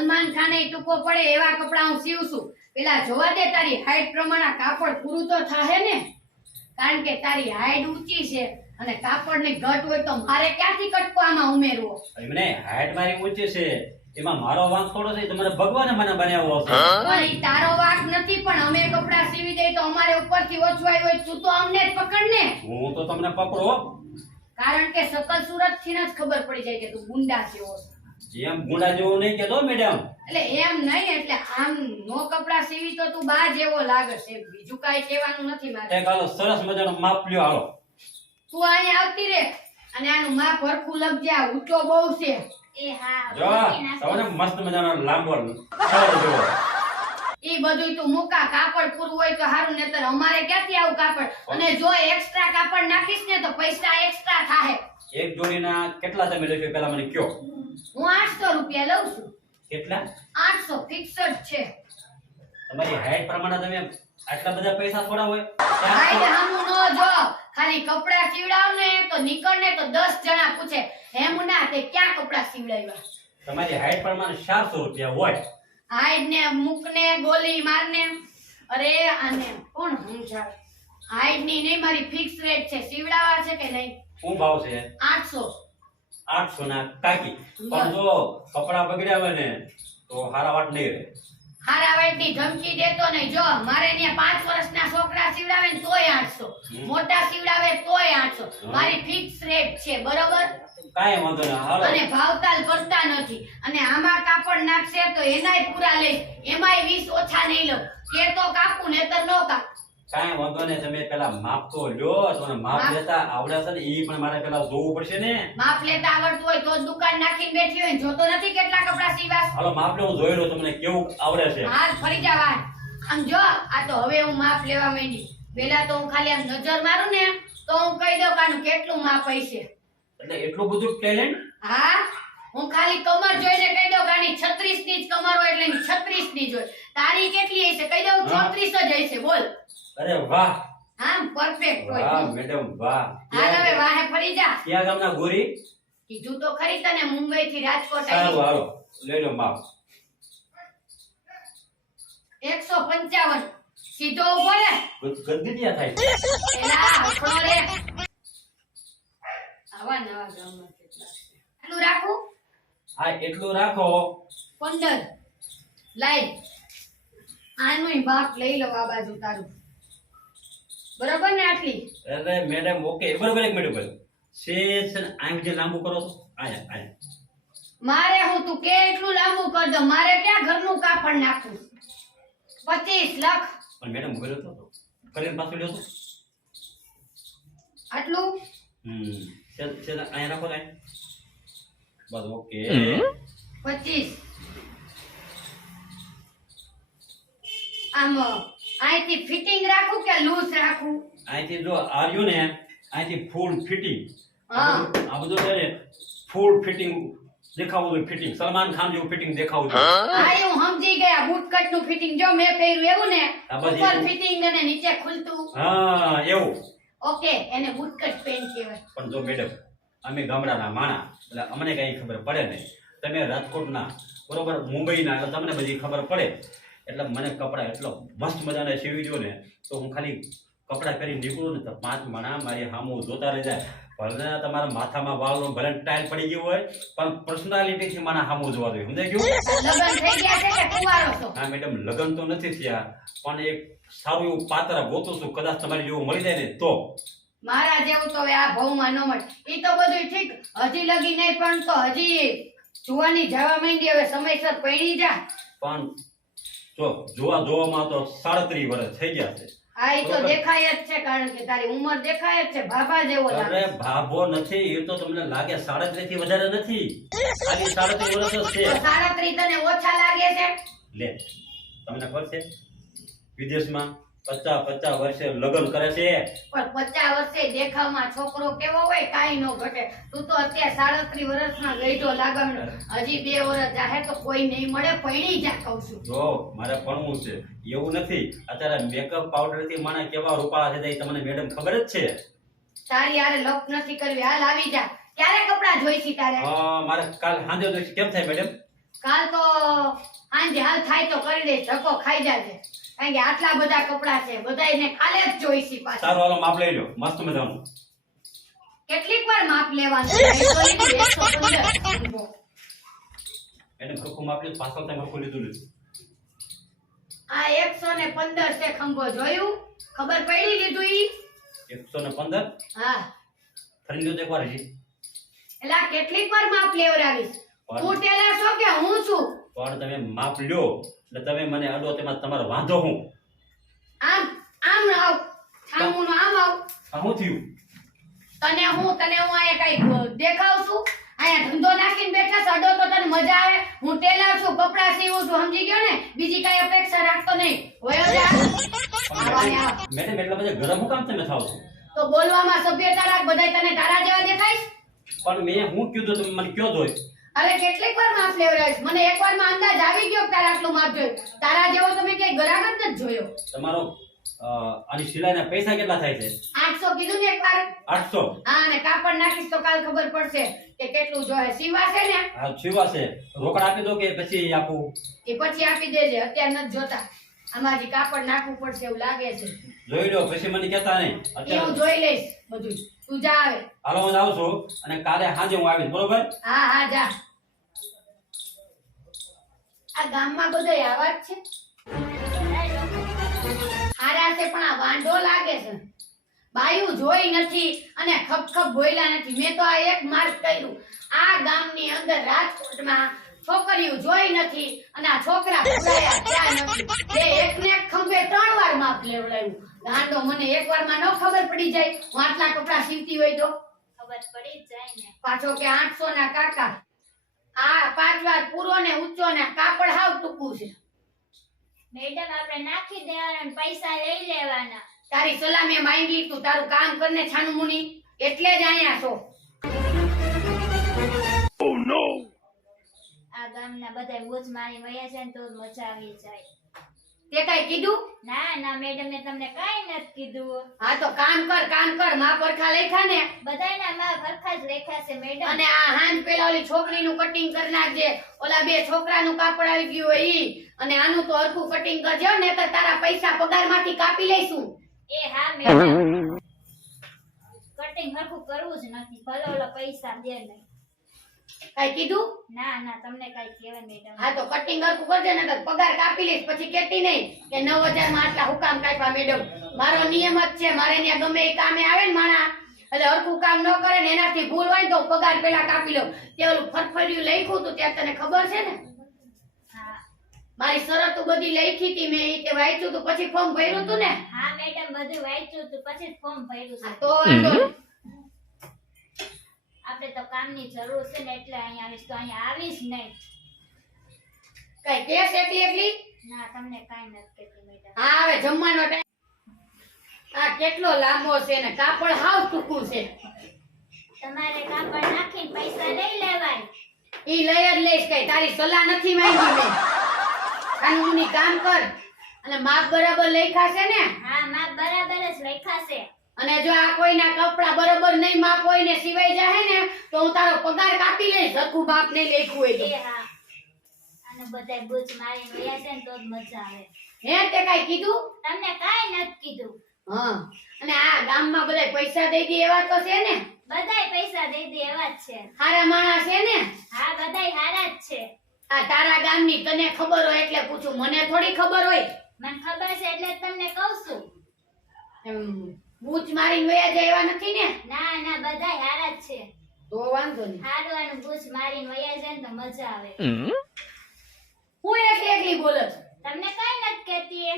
સલમાન ખાન એ ટૂંકો પડે એવા કપડા હું સીવું છું. પેલા જોવા દે તારી હાઈટ પ્રમાણે કાપડ પૂરું તો થાહે ને, કારણ કે તારી હાઈટ ઊંચી છે અને કાપડની ઘટ હોય તો મારે ક્યાંથી કટકો આમાં ઉમેરવો? મને હાઈટ મારી ઊંચી છે, એમાં મારો વાંક થોડો છે. તમારે ભગવાને મને બનાવ્યો છે. પણ ઈ તારો વાંક નથી, પણ અમે કપડા સીવી દઈએ તો અમારે ઉપરથી ઓછું આવ્યું હોય તું તો અમને જ પકડ ને. હું તો તમને પકડો, કારણ કે સકલ સુરત થી જ ખબર પડી જાય કે તું ગુંડા જેવો છે. એમ ગુંડા જેવો નહીં કેતો મેડમ. એટલે એમ નહીં, એટલે આમ નો કપડા સીવી તો તું બા જેવો લાગે છે, બીજું કાઈ કહેવાનું નથી મારે. એક હાલો સરસ મજાનો માપ લ્યો. હાલો તું અહીંયા આવતી રે અને આનું માપ હરખું લખજે, આ ઊંચો બહુ છે. એ હા જો તમને મસ્ત મજાનો લાંબો છોડ જોવો. ઈ બધું તું મુકા, કાપડ પૂરું હોય તો હારું, નહીતર અમારે ક્યાંથી આવું કાપડ? અને જો એક્સ્ટ્રા કાપડ નાખીશ ને તો પૈસા એક્સ્ટ્રા થાહે. એક જોડીના કેટલા તમે લેશો પેલા મને કયો? હું 800 રૂપિયા લઉં છું. કેટલા? 800 ફિક્સ જ છે. તમારી હાઈટ પ્રમાણે તમે આટલા બધા પૈસા થોડા હોય? હાઈટ હામું નો જો, ખાલી કપડા સીવડાવ ને તો નીકળ ને તો 10 જણા પૂછે હે મુના તે ક્યાં કપડા સીવડાવ્યા? તમારી હાઈટ પ્રમાણે 400 રૂપિયા હોય. હાઈટ ને મુક ને ગોલી માર ને, અરે આને કોણ સમજાવે? હાઈટ ની નહીં, મારી ફિક્સ રેટ છે. સીવડાવવા છે કે નહીં? શું ભાવ છે? 800. 800 ના કાકી. પણ જો કપડા બગડ્યા હોય ને તો હારા વાટ નહીં રહે. હારા વાઈટની ધમકી દેતો નહીં. જો મારે ત્યાં 5 વર્ષના છોકરા સીવડાવે ને તોય 800, મોટા સીવડાવે તોય 800. મારી ફિક્સ રેટ છે, બરોબર? કાંઈ વાંધો ના. હાલો અને ભાવતાલ કરતા નથી. અને આમાં કાપડ નાખશે તો એનાય પૂરા લઈશ, એમાંય 20 ઓછા નહીં લઉં. કે તો કાપું નહીતર નો કાપ. કાંઈ વાંધો નહીં. તમે પેલા માપ તો લ્યો. તમને માપ લેતા આવડે છે ને, ઈ પણ મારે પેલા જોવું પડશે ને. માપ લેતા આવડતું હોય તો જ દુકાન નાખીને બેઠી હોય. જોતો નથી કેટલા કપડા સીવાસ? હાલો માપ લે, હું જોઈ લઉં તમને કેવું આવડે છે. હાલ ફરી જા વાર. આમ જો, આ તો હવે હું માપ લેવા માંડી. પેલા તો હું ખાલી આમ નજર મારું ને તો હું કહી દઉં કે આનું કેટલું માપ હશે. એટલે એટલું બધું ટેલેન્ટ? હા, હું ખાલી કમર જોઈને કહી દઉં કે આની 36 ની જ કમર હોય એટલે એની 36 ની જ હોય. તારી કેટલી હશે? કહી દઉં 34 જ હશે. બોલ. અરે વાહ, હા, પરફેક્ટ હોય. વાહ મેડમ વાહ. હાલ હવે વાહે ફરી જા. ક્યાં ગામના ગોરી? કીધું તો ખરી તને, મુંબઈ થી રાજકોટ સારું આવી. હાલો લઈ લો માપ. 155. સીધો ઉભો રે. ગદગદિયા થાય. એલા હફળો રે. આવા નવા ગામમાં કેટલા છે. આટલું રાખું? હા એટલું રાખો. 15. લાઈ. આનુંય માપ લઈ લો આ બાજુ તારું. બરોબર ને આટલી? અરે મેડમ ઓકે બરોબર. એક મિનિટ બરોબર છે ને. આમ જે લાંબુ કરો છો આયા આયા. મારે હું તું કે એટલું લાંબુ કર દો. મારે ક્યાં ઘરનું કાપડ નાખું? 25 લાખ. પણ મેડમ બોલ્યો તો કરીને પાછું લ્યો તો. આટલું? છે આયા રાખો ને. બસ ઓકે. 25. આમ અહીંથી ફિટિંગ રાખું કે લૂઝ રાખું? અહીંથી જો આર્યું ને અહીંથી ફૂલ ફિટિંગ. હા. આ બધું છે ને ફૂલ ફિટિંગ દેખાવું જોઈએ. ફિટિંગ સલમાન ખાન જેવું ફિટિંગ દેખાવું જોઈએ. હા, હું સમજી ગયા. બૂટકટ નું ફિટિંગ જો મેં પહેર્યું એવું ને, આ બાજુ ઉપર એવું. ફિટિંગ અને નીચે ખુલતું. હા એવું. ઓકે, એને બૂટકટ પેન્ટ કહેવાય. પણ જો મેડમ અમે ગામડાના માણા એટલે અમને કઈ ખબર પડે નહીં. તમે રાજકોટના બરોબર, મુંબઈના એટલે તમને બધી ખબર પડે. એટલે મને કપડા એટલો મસ્ત મજાના સીવી દો ને તો હું ખાલી કપડા કરી નીકળું ને તો 5 માણા મારી સામું જોતા રહી જાય. ભલે તમારા માથામાં વાળનું ભલે ટાઈલ પડી ગયું હોય પણ પર્સનાલિટી થી મારા સામું જોવા જોઈએ. સમજાઈ ગયું? લગન થઈ ગયા છે કે કુંવારો છો? હા મેડમ લગ્ન તો નથી થયા પણ એક સારું એવું પાત્ર ગોતું છું. કદાચ તમારી જેવું મળી જાય ને તો. મારા જેવું તો હવે આ ભાવમાં ન મળે. ઈ તો બધું ઠીક, હજી લગી નહીં પણ તો હજી જુવાની જવા માંડી. હવે સમયસર પૈણી જા. પણ જો જોવામાં તો 37 વર્ષ થઈ ગયા છે. હા, ઈ તો દેખાય જ છે, કારણ કે તારી ઉંમર દેખાય જ છે. બાબા જેવો લાગે. અરે ભાભો નથી, એ તો તમને લાગે 37 થી વધારે નથી. ખાલી 37 વર્ષ જ છે. તો 37 તને ઓછા લાગે છે? લે તમને ખબર છે વિદેશમાં 50 વર્ષે લગ્ન કરે છે. પણ 50 વર્ષે દેખાવમાં છોકરો કેવો હોય કાઈ નો ઘટે. તું તો અત્યારે 37 વર્ષના ગઈઢો લાગમ. હજી 2 વર્ષ જાહે તો કોઈ નહીં મળે. પૈણી જા કહું છું. જો મારે ભણવું છે એવું નથી. અત્યારે મેકઅપ પાવડર થી મને કેવા રૂપાળા થઈ જાય તમને મેડમ ખબર જ છે. તારી હારે લપ નથી કરવી. હાલ આવી જા. ક્યારે કપડા જોઈશી તારે? મારે કાલ સાંજે જોઈશે. કેમ થાય મેડમ? કાલ તો સાંજે હાલ થાય તો કરી દે, ધક્કો ખાઈ જાજે, કારણ કે આટલા બધા કપડા છે, બધાયને કાલે જ જોઈશી પાછા. સારું હાલો માપ લઈ લો મસ્ત મજાનું. કેટલીક વાર માપ લેવાનું છે? 115. એને ખોખું માપ લીધું પાછળ તમે ખોખું લીધું લીધું. આ 115 છે ખંભો, જોયું? ખબર પડી લીધું ઈ? 115 હા. ફરી લ્યો તો એકવાર હજી. એટલે આ કેટલીક વાર માપ લેવડાવીશ? પણ- તું ટેલર છો કે હું છું? પણ તમે માપ લ્યો એટલે તમે મને અડો તેમાં તમારો વાંધો હું? આમ આમ આવ, ઠામુનો આમ આવ. આ શું થયું? તને હું અહીંયા કઈ દેખાવ છું? અહીંયા ધંધો નાખીને બેઠા છો, અડો તો તને મજા આવે? હું ટેલર છું, કપડા સીવું છું, સમજી ગયો ને? બીજી કઈ અપેક્ષા રાખતો નહીં. વયો જા. આવાને આવ. મેડમ એટલા બધા ગરમ હું કામ તમે થાવ છો? તો બોલવામાં સભ્યતા રાખ, બધાય તને તારા જેવા દેખાય? પણ મેં હું કીધું તમે મને કયો જોઈ? અરે કેટલીક વાર માપ લેવડાવીશ? મને એકવારમાં અંદાજ આવી ગયો કે તારા આટલું માપ જોયું. તારા જેવો તો મેં ક્યાંય ગ્રાહક જ નથી જોયો. તમારો આની સિલાઈના પૈસા કેટલા થાય છે? 800 કીધું ને એકવાર? 800. હા, અને કાપડ નાખીશ તો કાલ ખબર પડશે કે કેટલું જોઈએ. સીવાશે ને આ છીવા છે રોકડા આપી દો કે પછી આપું? એ પછી આપી દેજે, અત્યારે નથી જોતા. આમાંથી કાપડ નાખવું પડશે એવું લાગે છે. જોઈ લો પછી મને કહેતા નહીં. એ હું અત્યારે જોઈ લઈશ બધું. તું જા આવે. હાલો હું જાઉં છું અને કાલે સાંજે હું આવીશ બરોબર? હા હા જા. આ ગામમાં બધાય આવા જ છે. હારા છે પણ આ વાંઢો લાગે છે. બાયું જોઈ નથી અને ખપ બોયલા નથી. મેં તો આ એક માર્ક કર્યું. આ ગામની અંદર રાજકોટમાં છોકરીઓ જોઈ નથી અને આ છોકરા ભૂલાયા ક્યાં નથી. બે એકને એક ખંભે 3 વાર માપ લેવડાવ્યું. ગાંડો, મને એક વારમાં ન ખબર પડી જાય હું આટલા કપડા સીવતી હોય તો? ખબર પડી જ જાય ને. પાછો કે 800 ના કાકા. આ 5 વાર પૂરો ને ઊંચો ને કાપડ હાવ ટૂંકું છે. મેડમ આપણે નાખી દેવાના અને પૈસા લઈ લેવાના. તારી સલાહ મેં માંગી, તું તારું કામ કરને છાનું મુની, એટલે જ અહીંયા છો. આ ગામના બધા બોજ મારી વયા છે ને તો જ મજા આવી જાય. તે કઈ કીધું? ના ના મેડમ મેં તમને કાઈ નથી કીધું. હા તો કામ કર. માં પરખા લખ્યા ને, બધાયના માં ભરખા જ લેખા છે મેડમ. અને આ હાંજ પેલા ઓલી છોકરીનું કટિંગ કરી નાખજે. ઓલા 2 છોકરાનું કાપડ આવી ગયું હોય ઈ, અને આનું તો હરખું કટિંગ કરજો, નહીંતર તારા પૈસા પગારમાંથી કાપી લઈશું. એ હા મેડમ, કટિંગ હરખું કરવું જ નથી, ભલે ઓલા પૈસા દે નહીં. કઈ કીધું? ના ના તમને કઈ કહેવાય મેડમ. હા તો કટિંગ હરખું કરજે, નહીંતર પગાર કાપી લઈશ. પછી કેતી નહીં કે 9000 માં આટલા હુકામ કાપ્યા મેડમ. મારો નિયમ જ છે, મારે ત્યાં ગમે એ કામે આવે ને માણા, એટલે હરખું કામ ન કરે ને એનાથી ભૂલ હોય ને તો પગાર પેલા કાપી લઉં. તે ઓલું ફરફરિયું લખ્યું તું ત્યાં તને ખબર છે ને? હા મારી શરતો બધી લખી હતી મેં, ઈ તે વાંચ્યું તું, પછી ફોર્મ ભર્યું તું ને? હા મેડમ બધું વાંચ્યું હતું પછી ફોર્મ ભર્યું છે. હા, તો વાંધો નહીં. આપણે તો કામની જરૂર છે ને એટલે અહીંયા આવીશ, તો અહીંયા આવીશ નહીં. કઈ કેસ એકલી? ના તમને કાઈ નથી કહેતી મેડમ. હા, હવે જમવાનો ટાઈમ. આ કેટલો લાંબો છે ને કાપડ હાવ ટૂંકું છે. તમારે કાપડ નાખીને પૈસા લઈ લેવાય. ઈ લઈ જ લઈશ, કઈ તારી સલાહ નથી માંગી મેં. કાનૂની કામ કર અને માપ બરાબર લખ્યા છે ને? હા માપ બરાબર જ લખ્યા છે. અને જો આ કોઈના કપડા બરાબર નહીં માપ હોય ને સિવાય જાય ને તો હું તારો પગાર કાપી લઈશ. હરખું માપ નહીં લખ્યું હોય તો. એ હા અને બધાય બૂચ મારીને વયા છે ને તો જ મજા આવે. હે તે કઈ કીધું? તમને કાઈ નથી કીધું. હા, અને આ ગામમાં બધાય પૈસા દઈ દે એવા તો છે ને? બધાય પૈસા દઈ દે એવા જ છે. હારા માણસ છે ને? હા બધાય હારા જ છે. આ તારા ગામની તને ખબર હોય એટલે પૂછું, મને થોડી ખબર હોય. મને ખબર છે એટલે જ તમને કહું છું. એમ બૂચ મારીને વયા જાય એવા નથી ને? ના ના બધાય હારા જ છે. તો વાંધો નહીં. હારું આનું બૂચ મારીને વયા જાય ને તો મજા આવે. હું એકલી બોલું છું. તમને કાઈ નથી કહેતી.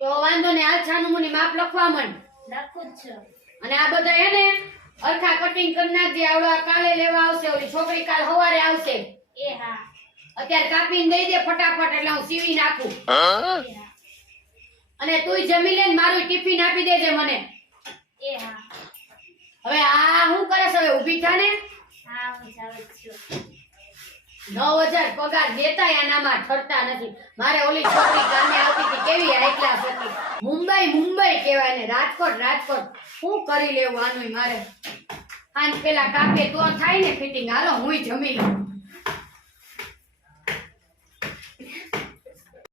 તો વાંધો નહીં, હાલ છાનું મુની માપ લખવા માંડ. લખું જ છું. અને આ બધા હે ને અરખા કટિંગ કરી નાખજે. આવડો આ કાલે લેવા આવશે, ઓલી છોકરી કાલ સવારે આવશે. એ હા અત્યારે કાપીને દઈ દે ફટાફટ, એટલે હું સીવી નાખું. એ હા અને તુંય જમી લે ને મારું ટિફિન આપી દેજે મને. એ હા હવે આ હું કરે છે? હવે ઊભી થા ને. હા હું જાઉં જ છું. 9000 પગાર દેતાય આનામાં ઠરતા નથી. મારે ઓલી છોકરી કામે આવતી હતી, કેવી હાઈ ક્લાસ હતી. મુંબઈ કહેવાય ને રાજકોટ. શું કરી લેવું આનું મારે? આજ પેલા કાપે તો થાય ને ફિટિંગ. હાલો હુંય જમી લઉં.